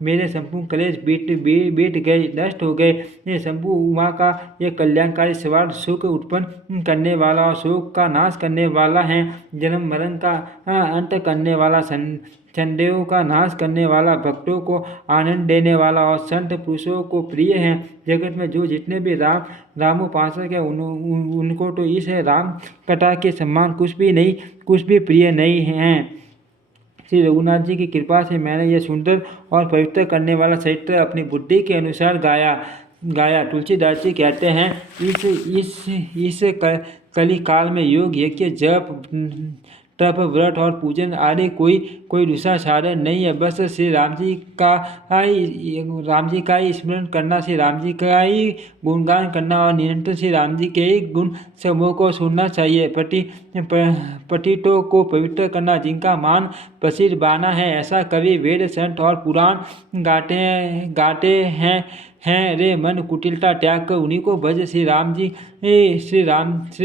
मेरे संपूर्ण क्लेश बीत गए, नष्ट हो गए। ये शंभु उमा का ये कल्याणकारी सवाल सुख उत्पन्न करने वाला और शोक का नाश करने वाला है, जन्म मरण का अंत करने वाला, संदेहों का नाश करने वाला, भक्तों को आनंद देने वाला और संत पुरुषों को प्रिय है। जगत में जो जितने भी रामोपासक है उनको तो इस राम कथा के समान कुछ भी प्रिय नहीं है। श्री रघुनाथ जी की कृपा से मैंने यह सुंदर और पवित्र करने वाला चरित्र अपनी बुद्धि के अनुसार गाया। तुलसीदास जी कहते हैं, इस कली काल में योग यज्ञ जप तप व्रत और पूजन आदि कोई दूसरा साधन नहीं है। बस श्री राम जी का ही स्मरण करना, श्री राम जी का ही गुणगान करना और निरंतर श्री राम जी के ही गुण समूह को सुनना चाहिए। पतितों को पवित्र करना, जिनका मान प्रसिद्ध बाना है, ऐसा कवि वेद संत और पुराण गाते हैं रे मन कुटिलता त्याग कर उन्हीं को भज। श्री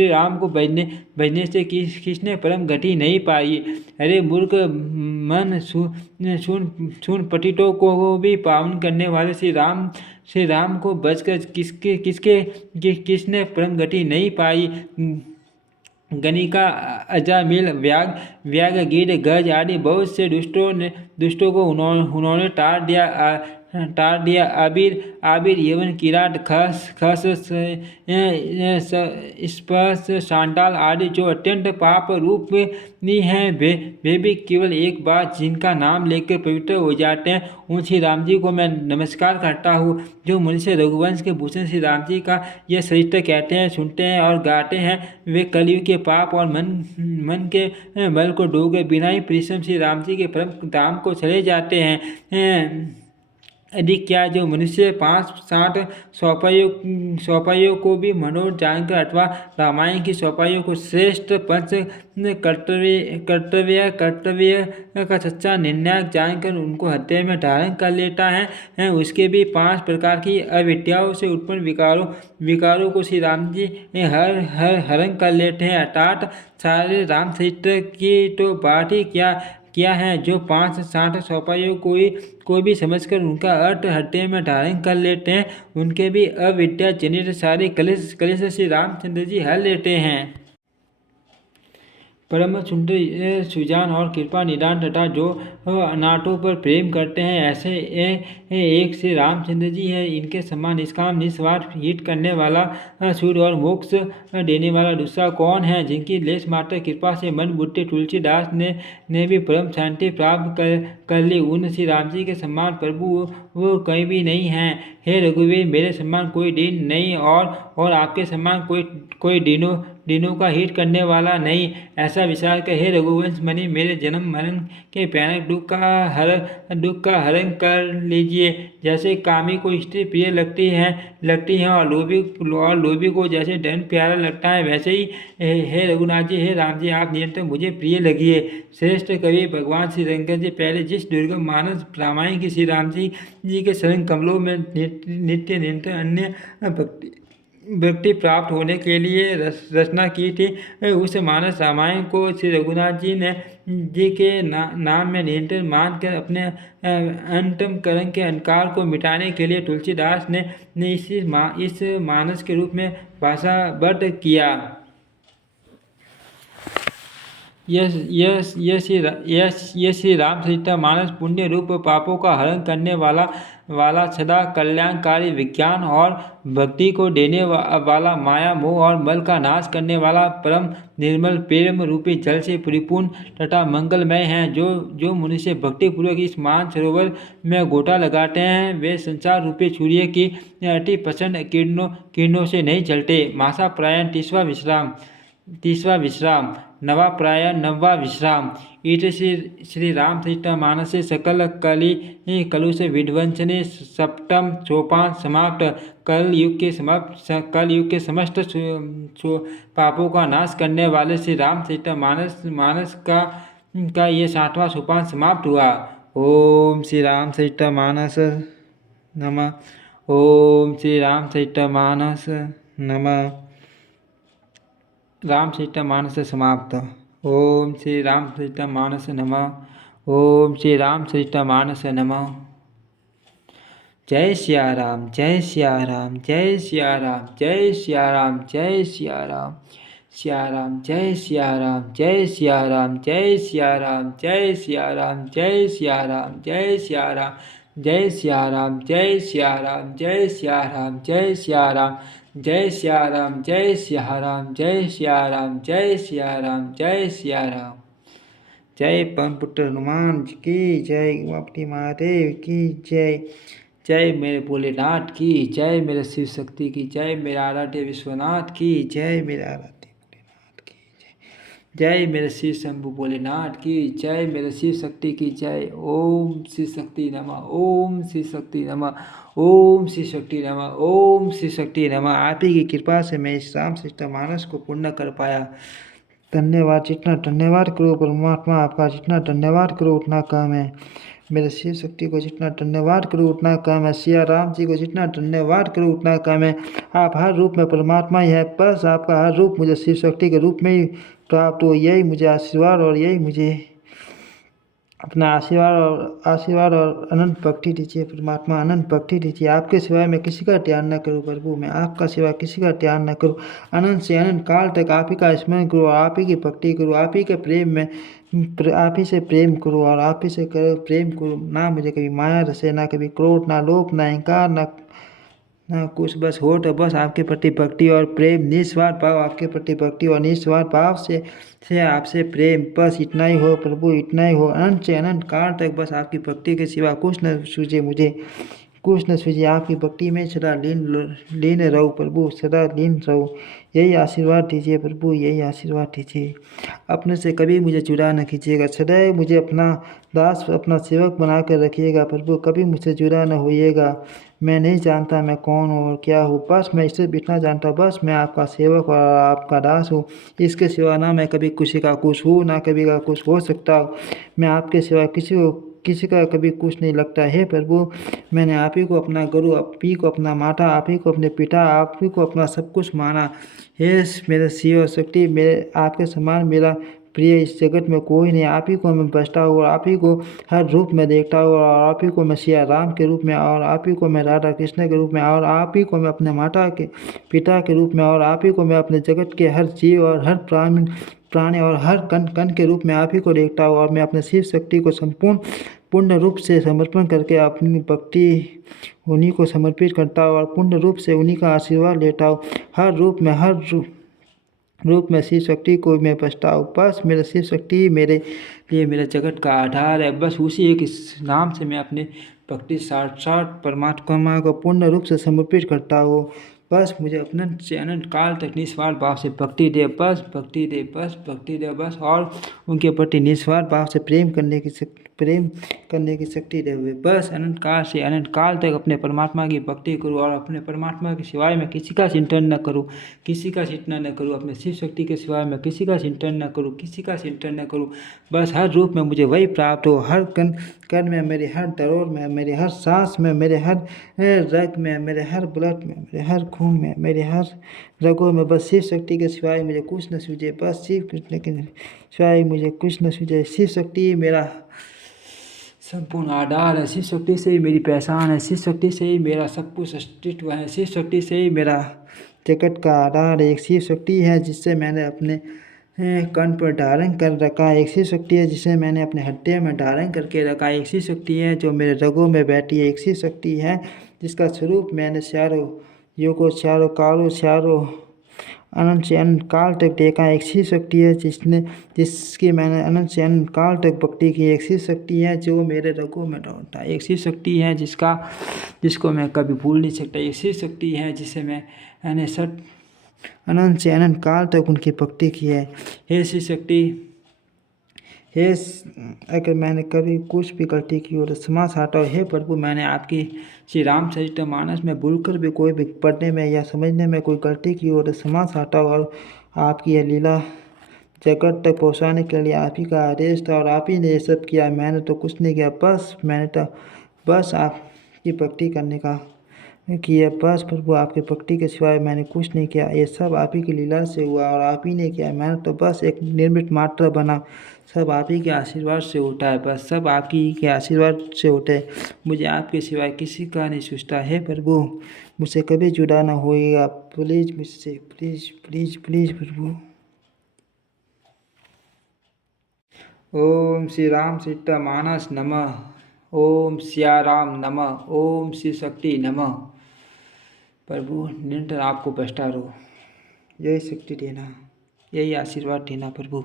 राम को भजने से किसने परम गति नहीं पाई। अरे मूर्ख मन, सुन पतितों को भी पावन करने वाले श्री राम को भजकर किसने परम गति नहीं पाई। गणिका, अजामिल, व्याग, गिर, गज आदि बहुत से दुष्टों को उन्होंने टार दिया। आबिर यवन, किराट, खस, स्पर्श, सांडाल आदि जो अत्यंत पाप रूप हैं, वे भी केवल एक बार जिनका नाम लेकर पवित्र हो जाते हैं, उन श्री राम जी को मैं नमस्कार करता हूँ। जो मनुष्य रघुवंश के भूषण श्री राम जी का यह चरित्र कहते हैं, सुनते हैं और गाते हैं, वे कलयुग के पाप और मन के बल को डोगे बिना ही परिश्रम श्री राम जी के परम धाम को चले जाते हैं। अधिक क्या, जो मनुष्य 5-60 चौपाइयों को भी मनोरथ जानकर अथवा रामायण की चौपाइयों को श्रेष्ठ पंच कर्तव्य का सच्चा निर्णायक जानकर उनको हृदय में धारण कर लेता है, उसके भी 5 प्रकार की अविद्याओं से उत्पन्न विकारों को श्री राम जी हरण कर लेते हैं। अर्थात सारे राम चरित्र की तो बात ही क्या है। जो 5-60 चौपाइयों कोई भी समझकर उनका अर्थ हृदय में धारण कर लेते हैं, उनके भी अविद्या जनित सारे कलेश श्री रामचंद्र जी हर लेते हैं। परम सुंदर, सुजान और कृपा निदान तथा जो अनाथों पर प्रेम करते हैं, ऐसे एक श्री रामचंद्र जी है। इनके समान निष्काम निस्वार्थ हित करने वाला, सूर्य और मोक्ष देने वाला दूसरा कौन है। जिनकी लेश मात्र कृपा से मन बुद्धि तुलसीदास ने भी परम शांति प्राप्त कर ली, उन श्री राम जी के समान प्रभु वो कहीं भी नहीं है। हे रघुवीर, मेरे समान कोई दीन नहीं और आपके समान कोई दिनों का हित करने वाला नहीं। ऐसा विचार कर हे रघुवंश मणि, मेरे जन्म मरण के भयानक दुख का हरण कर लीजिए। जैसे कामी को स्त्री प्रिय लगती है और लोभी को जैसे धन प्यारा लगता है, वैसे ही हे रघुनाथ जी, हे राम जी, आप निरंतर मुझे प्रिय लगिए। श्रेष्ठ कवि भगवान श्री शंकर जी पहले जिस दुर्गम मानस रामायण की श्री राम जी के शरण कमलों में नित्य निरंतर अन्य भक्ति प्राप्त होने के लिए रचना की थी, उस मानस रामायण को श्री रघुनाथ जी के नाम में निरंतर मानकर अपने अंतःकरण के अंधकार को मिटाने के लिए तुलसीदास ने इस मानस के रूप में भाषाबद्ध किया। यह श्री रामचरित मानस पुण्य रूप पापों का हरण करने वाला, सदा कल्याणकारी विज्ञान और भक्ति को देने वाला, माया मोह और मल का नाश करने वाला, परम निर्मल प्रेम रूपी जल से परिपूर्ण तथा मंगलमय है। जो मनुष्य भक्तिपूर्वक इस मान सरोवर में गोता लगाते हैं, वे संसार रूपी सूर्य की अति प्रचंड किरणों से नहीं जलते। मासा प्रायण तीसवा विश्राम, नवा प्रायण नववा विश्राम। इति श्री रामचरित मानस सकल कलुष विध्वंसने सप्तम सोपान समाप्त। कल युग के समस्त पापों का नाश करने वाले श्री रामचरित मानस का ये 7वां सोपान समाप्त हुआ। ओम श्री रामचरित मानस नमः। ओम श्री रामचरित मानस नमः। रामचरित मानस समाप्त। ओम श्री रामचरित मानस नमः। ओम श्री रामचरित मानस नमः। जय सिया राम, जय सिया राम, जय सिया राम, जय सिया राम, जय सिया राम। सिया राम, जय सिया राम, जय सिया राम, जय सिया राम, जय सिया राम, जय सिया राम, जय सिया राम, जय सिया राम, जय सिया राम, जय सिया राम, जय सिया राम, जय सिया राम, जय सिया राम, जय सिया राम, जय सिया राम, जय सिया राम। जय पवन पुत्र हनुमान जी की जय, उमापति महादेव की जय। जय मेरे भोलेनाथ की जय, मेरे शिव शक्ति की जय, मेरे आराध्य विश्वनाथ की जय, मेरे आराध्य भोलेनाथ की जय। जय मेरे शिव शंभु भोलेनाथ की जय, मेरे शिव शक्ति की जय। ओम शिव शक्ति नमः, ओम शिव शक्ति नमः, ओम शिव शक्ति नमः, ओम शिव शक्ति नमः। आप ही की कृपा से मैं इस रामचरित मानस को पूर्ण कर पाया। धन्यवाद, जितना धन्यवाद करो परमात्मा आपका, जितना धन्यवाद करो उतना कम है। मेरे शिव शक्ति को जितना धन्यवाद करो उतना कम है। सिया राम जी को जितना धन्यवाद करो उतना कम है। आप हर रूप में परमात्मा ही है, बस आपका हर रूप मुझे शिव शक्ति के रूप में ही प्राप्त हो। यही मुझे आशीर्वाद और यही मुझे अपना आशीर्वाद और अनंत भक्ति दीजिए परमात्मा, अनंत भक्ति दीजिए। आपके सिवाय मैं किसी का ध्यान न करूं प्रभु, मैं आपका सिवाय किसी का ध्यान न करूं। अनंत से अनंत काल तक आप ही का स्मरण करूँ, आप ही की भक्ति करूँ, आप ही के प्रेम में आप ही से प्रेम करूँ और आप ही से प्रेम करूँ। ना मुझे कभी माया रसे, ना कभी क्रोध, ना लोभ, ना अहंकार, ना कुछ, बस हो तो बस आपके प्रति भक्ति और प्रेम, निस्वार्थ भाव आपके प्रति भक्ति और निस्वार्थ भाव से आपसे प्रेम, बस इतना ही हो प्रभु, इतना ही हो। अनंत से अनंत काल तक बस आपकी भक्ति के सिवा कुछ न सूझे मुझे, कुछ न सूझे। आपकी भक्ति में सदा लीन रहो प्रभु, सदा लीन रहो। यही आशीर्वाद दीजिए प्रभु, यही आशीर्वाद दीजिए। अपने से कभी मुझे जुड़ा न कीजिएगा, सदैव मुझे अपना दास, अपना सेवक बना कर रखिएगा प्रभु, कभी मुझसे जुड़ा न होइएगा। मैं नहीं जानता मैं कौन हूँ और क्या हूँ, बस मैं इससे इतना जानता हूँ, बस मैं आपका सेवक और आपका दास हूँ। इसके सिवा ना मैं कभी किसी का कुछ हूँ, ना कभी का कुछ हो सकता हूँ। मैं आपके सिवा किसी का कभी कुछ नहीं लगता है प्रभु। मैंने आप ही को अपना गुरु, आप ही को अपना माता, आप ही को अपने पिता, आप ही को अपना सब कुछ माना। हे मेरे शिव शक्ति, मेरे आपके समान मेरा प्रिय इस जगत में कोई नहीं। आप ही को मैं बचता हूँ और आप ही को हर रूप में देखता हूँ और आप ही को मैं सिया राम के रूप में और आप ही को मैं राधा कृष्ण के रूप में और आप ही को मैं अपने माता के पिता के रूप में और आप ही को मैं अपने जगत के हर जीव और हर प्राणी और हर कण कण के रूप में आप ही को देखता हूँ। और मैं अपने शिव शक्ति को पूर्ण रूप से समर्पण करके अपनी भक्ति उन्हीं को समर्पित करता हूँ और पूर्ण रूप से उन्हीं का आशीर्वाद लेता हूँ। हर रूप में शिव शक्ति को मैं बचता हूँ। बस मेरा शिव शक्ति मेरे लिए मेरे जगत का आधार है। बस उसी एक इस नाम से मैं अपने भक्ति साक्षात परमात्मा को पूर्ण रूप से समर्पित करता हूँ। बस मुझे अनंत से अनंत काल तक निस्वार्थ भाव से भक्ति दे, बस भक्ति दे, बस भक्ति दे, बस और उनके प्रति निस्वार्थ भाव से प्रेम करने की शक्ति दे हुए। बस अनंत काल से अनंत काल तक अपने परमात्मा की भक्ति करूँ और अपने परमात्मा के सिवाय मैं किसी का चिंतन न करूँ, किसी का चिंतन न करूँ। अपने शिव शक्ति के सिवाय मैं किसी का चिंतन न करूँ, किसी का चिंतन न करूँ। बस हर रूप में मुझे वही प्राप्त हो, हर कण में, मेरे हर दरोर में, मेरे हर सांस में, मेरे हर रग में, मेरे हर ब्लड में, मेरे हर खून में, मेरे हर रगों में, बस शिव शक्ति के सिवाय मुझे कुछ न सूझे। बस शिव कृष्ण के सिवाय मुझे कुछ न सूझे। शिव शक्ति मेरा संपूर्ण आधार है, शिव शक्ति से ही मेरी पहचान है, शिव शक्ति से ही मेरा सब कुछ अस्तित्व है, शिव शक्ति से ही मेरा जगत का आधार एक शिव शक्ति है जिससे मैंने अपने कंठ पर धारण कर रखा है। ऐसी शक्ति है जिसे मैंने अपने हड्डियों में धारण करके रखा है। ऐसी शक्ति है जो मेरे रगों में बैठी है। ऐसी शक्ति है जिसका स्वरूप मैंने चारों युगों, चारों कालों, चारों अनंत से अनंत काल तक देखा है। ऐसी शक्ति है जिसकी मैंने अनंत से अनंत काल तक भक्ति की। ऐसी शक्ति है जो मेरे रगों में दौड़ता है। ऐसी शक्ति है जिसको मैं कभी भूल नहीं सकता। ऐसी शक्ति है जिसे मैंने सट अनंत से अनंत काल तक उनकी भक्ति की है। हे ऐसी शक्ति, अगर मैंने कभी कुछ भी गलती की हो तो क्षमा चाहता हूँ। हे प्रभु, मैंने आपकी श्री रामचरितमानस में भूलकर भी कोई भी पढ़ने में या समझने में कोई गलती की हो तो क्षमा चाहता हूँ। और आपकी यह लीला जगत तक पहुँचाने के लिए आप ही का आदेश था और आप ही ने ये सब किया। मैंने तो कुछ नहीं किया, मैंने तो बस आपकी भक्ति करने का किया। बस प्रभु, आपके भक्ति के सिवाय मैंने कुछ नहीं किया। ये सब आप ही की लीला से हुआ और आप ही ने किया। मैंने तो बस एक निर्मित मात्र बना। सब आप ही के आशीर्वाद से उठा है। बस सब आप ही के आशीर्वाद से उठे। मुझे आपके सिवाय किसी का नहीं सोचता है प्रभु। मुझसे कभी जुदा ना होइएगा प्लीज़, मुझसे प्लीज़ प्लीज़ प्लीज़ प्रभु। ओम श्री राम सीता मानस नमः। ओम सिया राम नमः। ओम श्री शक्ति नमः। प्रभु, निरंतर आपको बचता रहो। यही शक्ति देना, यही आशीर्वाद देना प्रभु।